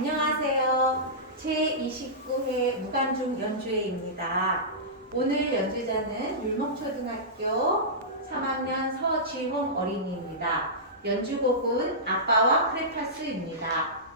안녕하세요. 제29회 무관중 연주회입니다. 오늘 연주자는 율목초등학교 3학년 서지홍 어린이입니다. 연주곡은 아빠와 크레파스입니다.